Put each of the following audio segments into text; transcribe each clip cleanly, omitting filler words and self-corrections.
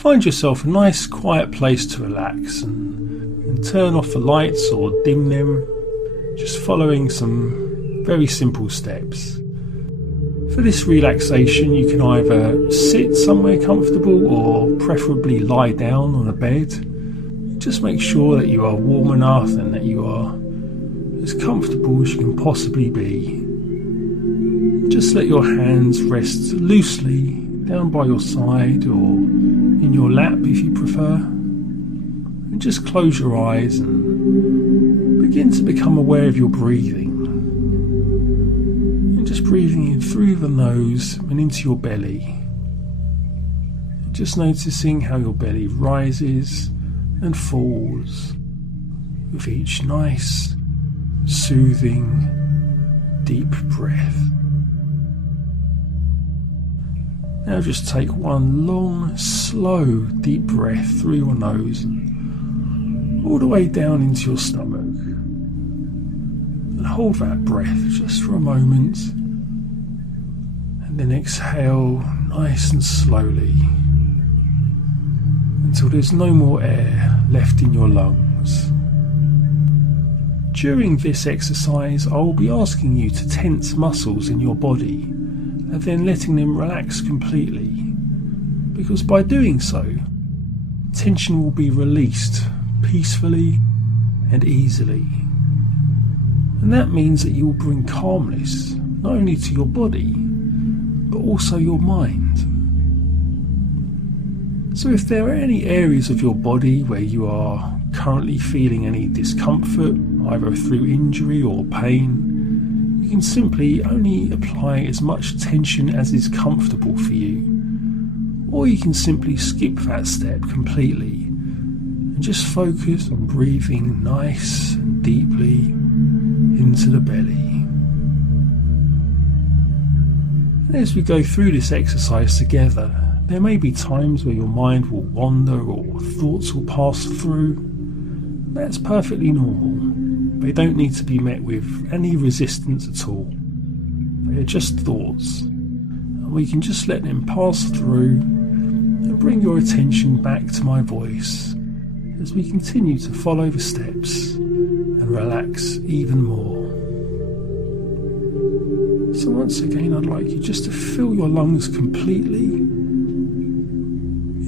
find yourself a nice quiet place to relax and turn off the lights or dim them, just following some very simple steps. For this relaxation, you can either sit somewhere comfortable or preferably lie down on a bed. Just make sure that you are warm enough and that you are as comfortable as you can possibly be. Just let your hands rest loosely down by your side or in your lap if you prefer. And just close your eyes and begin to become aware of your breathing. And just breathing in through the nose and into your belly. Just noticing how your belly rises and falls with each nice, soothing, deep breath. Now just take one long, slow, deep breath through your nose and all the way down into your stomach. And hold that breath just for a moment. And then exhale nice and slowly until there's no more air left in your lungs. During this exercise, I will be asking you to tense muscles in your body and then letting them relax completely, because by doing so, tension will be released peacefully and easily. And that means that you will bring calmness not only to your body, but also your mind. So if there are any areas of your body where you are currently feeling any discomfort, either through injury or pain, you can simply only apply as much tension as is comfortable for you. Or you can simply skip that step completely and just focus on breathing nice and deeply into the belly. And as we go through this exercise together, there may be times where your mind will wander or thoughts will pass through. That's perfectly normal. They don't need to be met with any resistance at all. They are just thoughts, and we can just let them pass through and bring your attention back to my voice as we continue to follow the steps and relax even more. So once again, I'd like you just to fill your lungs completely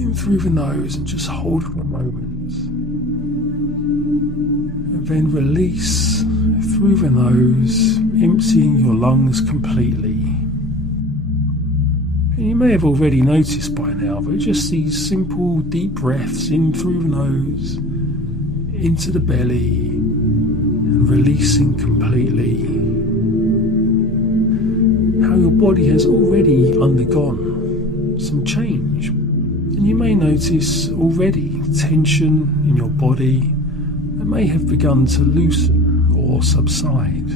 in through the nose and just hold for a moment. And then release through the nose, emptying your lungs completely. And you may have already noticed by now, but just these simple deep breaths in through the nose, into the belly, and releasing completely. How your body has already undergone some change. And you may notice already tension in your body that may have begun to loosen or subside.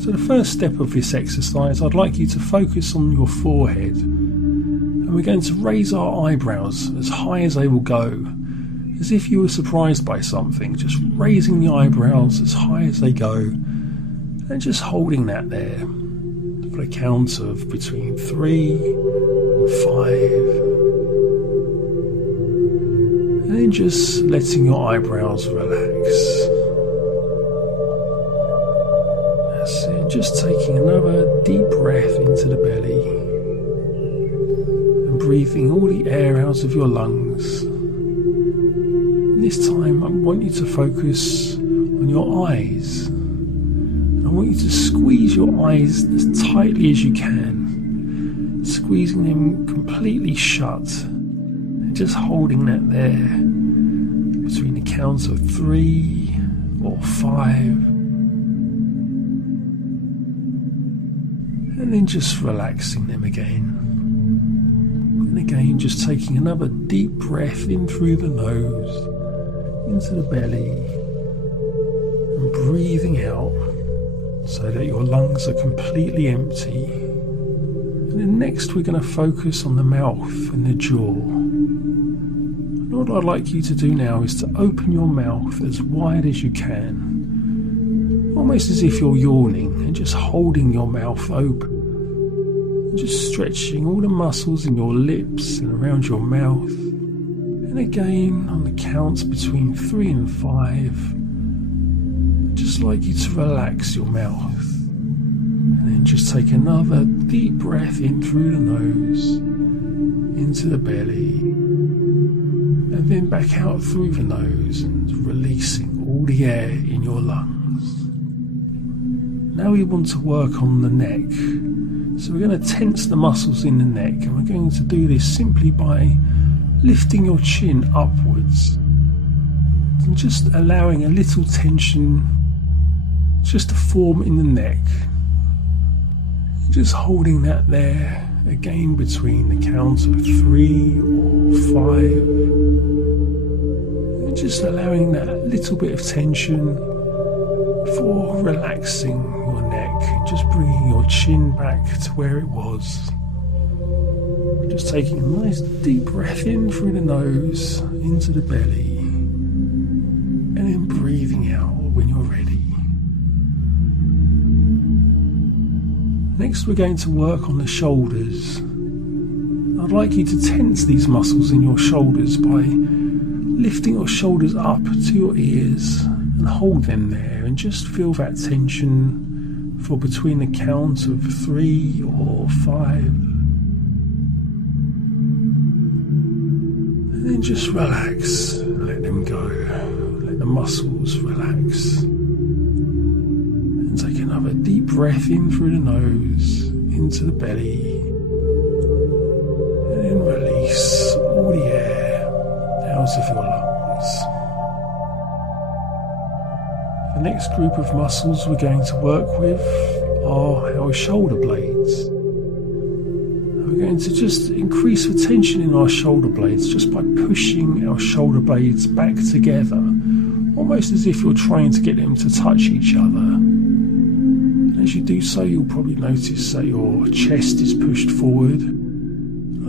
So the first step of this exercise, I'd like you to focus on your forehead, and we're going to raise our eyebrows as high as they will go, as if you were surprised by something, just raising the eyebrows as high as they go and just holding that there for a count of between 3 and 5. And then just letting your eyebrows relax. That's it. Just taking another deep breath into the belly and breathing all the air out of your lungs. And this time I want you to focus on your eyes. And I want you to squeeze your eyes as tightly as you can, squeezing them completely shut. Just holding that there between the counts of 3 or 5, and then just relaxing them again. And again, just taking another deep breath in through the nose, into the belly, and breathing out so that your lungs are completely empty. And then next we're going to focus on the mouth and the jaw. What I'd like you to do now is to open your mouth as wide as you can, almost as if you're yawning, and just holding your mouth open Just stretching all the muscles in your lips and around your mouth. And again, on the counts between 3 and 5, I'd just like you to relax your mouth. And then just take another deep breath in through the nose, into the belly, and then back out through the nose and releasing all the air in your lungs. Now we want to work on the neck. So we're going to tense the muscles in the neck, and we're going to do this simply by lifting your chin upwards and just allowing a little tension just to form in the neck. Just holding that there again between the count of 3 or 5, and just allowing that little bit of tension before relaxing your neck and just bringing your chin back to where it was. Just taking a nice deep breath in through the nose into the belly, and then breathing out when you're ready. Next, we're going to work on the shoulders. I'd like you to tense these muscles in your shoulders by lifting your shoulders up to your ears and hold them there, and just feel that tension for between the count of 3 or 5. And then just relax, let them go, let the muscles relax. And take another deep breath in through the nose, into the belly, and then release all the air out of your lungs. The next group of muscles we're going to work with are our shoulder blades. We're going to just increase the tension in our shoulder blades just by pushing our shoulder blades back together, almost as if you're trying to get them to touch each other. And as you do so, you'll probably notice that your chest is pushed forward.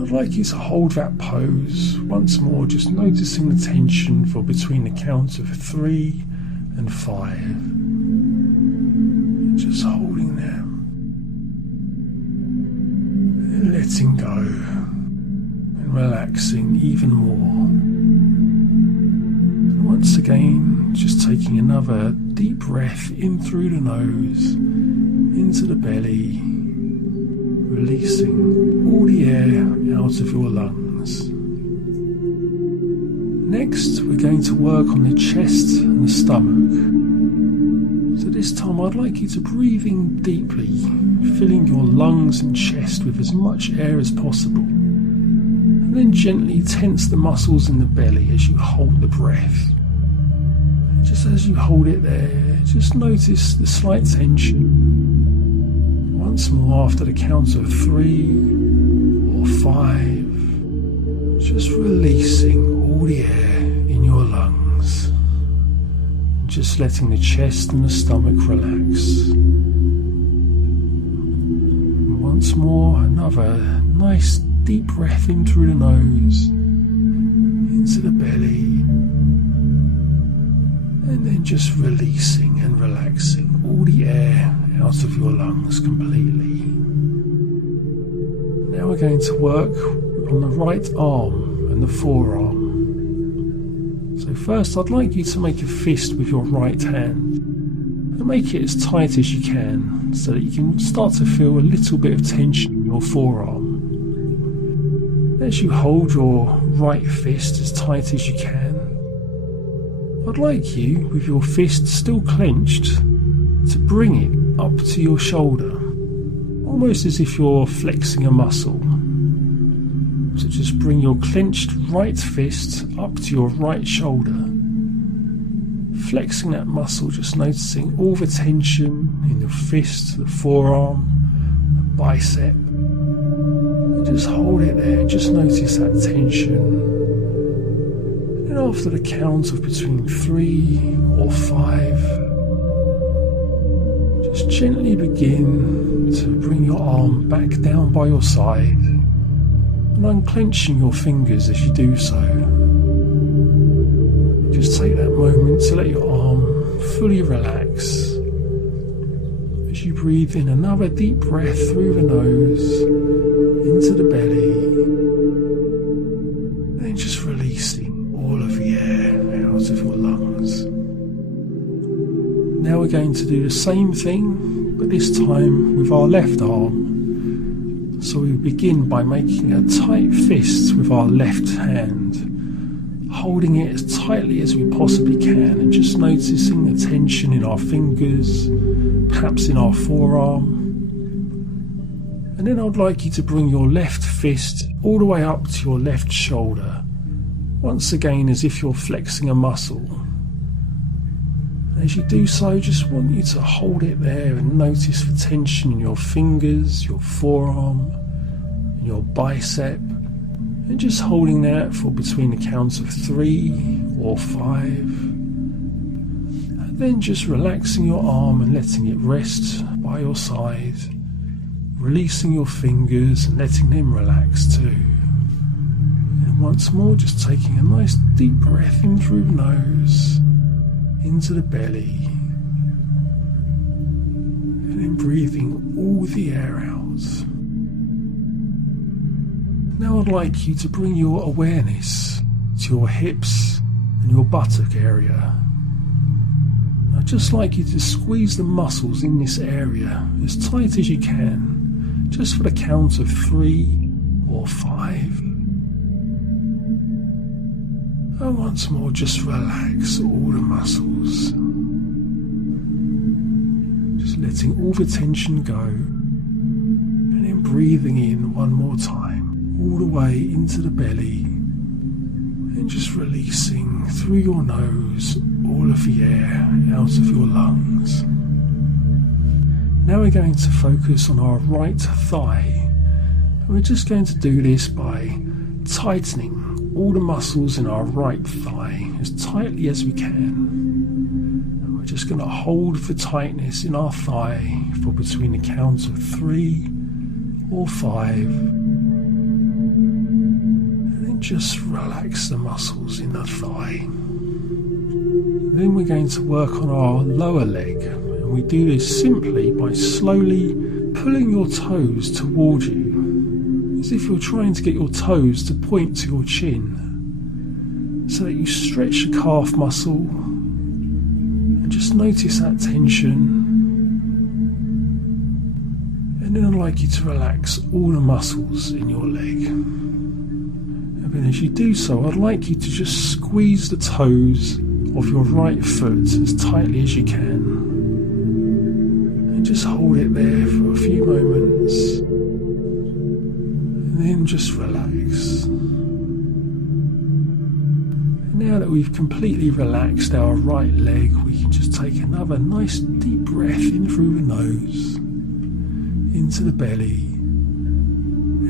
I'd like you to hold that pose once more, just noticing the tension for between the count of 3 and 5. And just holding them. And letting go. And relaxing even more. And once again, just taking another deep breath in through the nose, into the belly, releasing all the air out of your lungs. Next, we're going to work on the chest and the stomach. So this time I'd like you to breathe in deeply, filling your lungs and chest with as much air as possible. And then gently tense the muscles in the belly as you hold the breath. And just as you hold it there, just notice the slight tension. Once more after the count of 3 or 5. Just releasing all the air in your lungs. Just letting the chest and the stomach relax. And once more, another nice deep breath in through the nose, into the belly. And then just releasing and relaxing all the air out of your lungs completely. Now we're going to work on the right arm and the forearm. So first I'd like you to make a fist with your right hand and make it as tight as you can so that you can start to feel a little bit of tension in your forearm. As you hold your right fist as tight as you can, I'd like you, with your fist still clenched, to bring it up to your shoulder, almost as if you're flexing a muscle. So just bring your clenched right fist up to your right shoulder, flexing that muscle, just noticing all the tension in your fist, the forearm, the bicep. And just hold it there, just notice that tension. And after the count of between 3 or 5, just gently begin to bring your arm back down by your side, and unclenching your fingers as you do so. Just take that moment to let your arm fully relax as you breathe in another deep breath through the nose into the belly, then just releasing all of the air out of your lungs. Now we're going to do the same thing, but this time with our left arm. So we begin by making a tight fist with our left hand, holding it as tightly as we possibly can and just noticing the tension in our fingers, perhaps in our forearm. And then I'd like you to bring your left fist all the way up to your left shoulder, once again as if you're flexing a muscle. And as you do so, just want you to hold it there and notice the tension in your fingers, your forearm, and your bicep, and just holding that for between the counts of 3 or 5. And then just relaxing your arm and letting it rest by your side, releasing your fingers and letting them relax too. And once more, just taking a nice deep breath in through the nose, into the belly, and then breathing all the air out. Now I'd like you to bring your awareness to your hips and your buttock area. I'd just like you to squeeze the muscles in this area as tight as you can, just for the count of 3 or 5. And once more, just relax all the muscles. Just letting all the tension go, and then breathing in one more time, all the way into the belly, and just releasing through your nose all of the air out of your lungs. Now we're going to focus on our right thigh, and we're just going to do this by tightening all the muscles in our right thigh as tightly as we can. And we're just going to hold the tightness in our thigh for between the counts of 3 or 5. And then just relax the muscles in the thigh. And then we're going to work on our lower leg. And we do this simply by slowly pulling your toes towards you, as if you're trying to get your toes to point to your chin, so that you stretch the calf muscle and just notice that tension. And then I'd like you to relax all the muscles in your leg. And then as you do so, I'd like you to just squeeze the toes of your right foot as tightly as you can, and just hold it there for a few moments. And then just relax. Now that we've completely relaxed our right leg, we can just take another nice deep breath in through the nose, into the belly,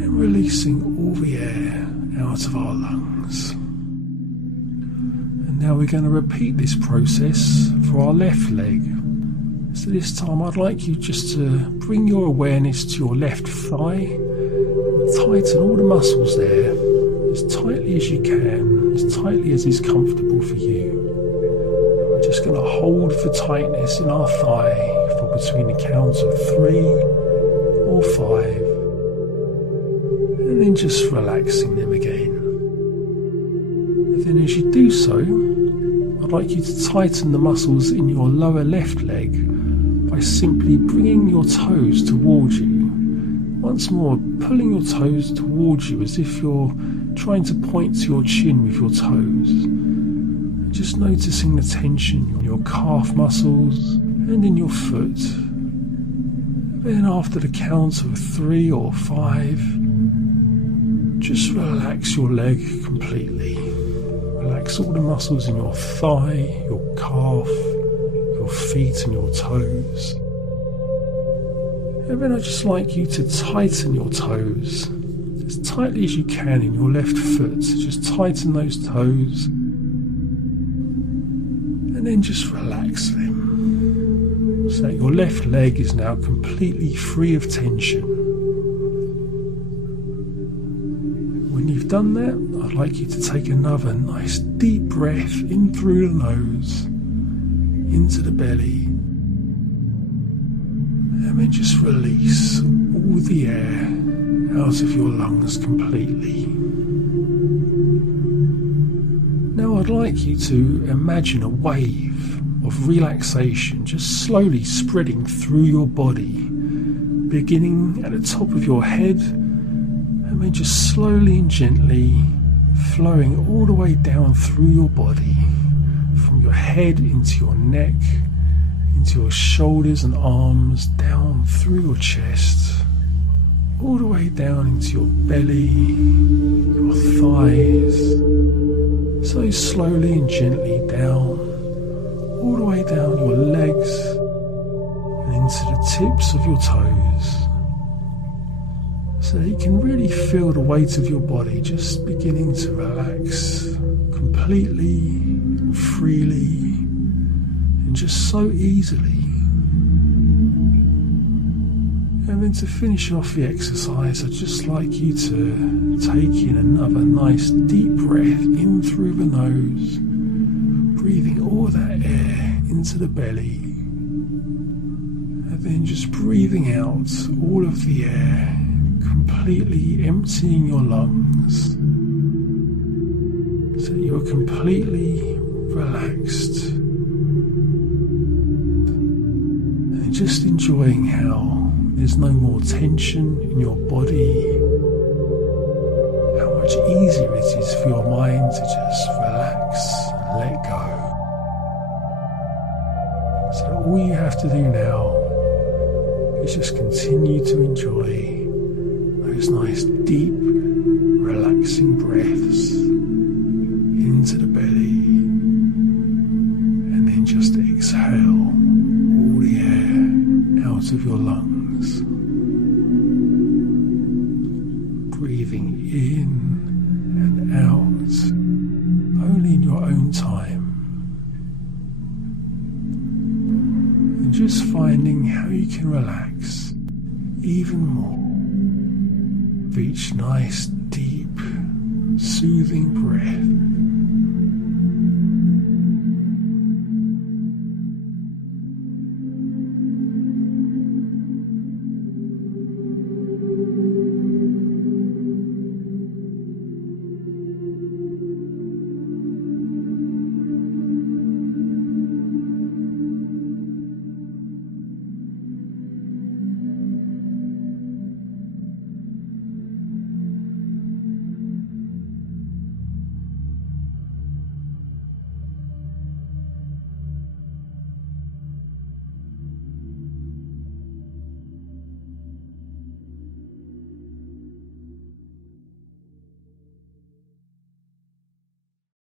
and releasing all the air out of our lungs. And now we're going to repeat this process for our left leg. So this time I'd like you just to bring your awareness to your left thigh, tighten all the muscles there as tightly as you can, as tightly as is comfortable for you. We're just going to hold the tightness in our thigh for between the counts of 3 or 5, and then just relaxing them again. And then as you do so, I'd like you to tighten the muscles in your lower left leg by simply bringing your toes towards you. Once more, pulling your toes towards you as if you're trying to point to your chin with your toes. And just noticing the tension in your calf muscles and in your foot. Then after the count of 3 or 5, just relax your leg completely. Relax all the muscles in your thigh, your calf, your feet and your toes. And then I'd just like you to tighten your toes as tightly as you can in your left foot. Just tighten those toes and then just relax them, so that your left leg is now completely free of tension. When you've done that, I'd like you to take another nice deep breath in through the nose, into the belly, and then just release all the air out of your lungs completely. Now I'd like you to imagine a wave of relaxation just slowly spreading through your body, beginning at the top of your head and then just slowly and gently flowing all the way down through your body, from your head into your neck, into your shoulders and arms, down through your chest, all the way down into your belly, your thighs, so slowly and gently down, all the way down your legs and into the tips of your toes, so that you can really feel the weight of your body just beginning to relax completely, freely, and just so easily. And then to finish off the exercise, I'd just like you to take in another nice deep breath in through the nose, breathing all that air into the belly, and then just breathing out all of the air, completely emptying your lungs, so you're completely relaxed, and just enjoying how there's no more tension in your body, how much easier it is for your mind to just relax and let go. So all you have to do now is just continue to enjoy those nice deep relaxing breaths into the belly, and then just exhale all the air out of your lungs. Breathing in and out, only in your own time. And just finding how you can relax even more with each nice, deep, soothing breath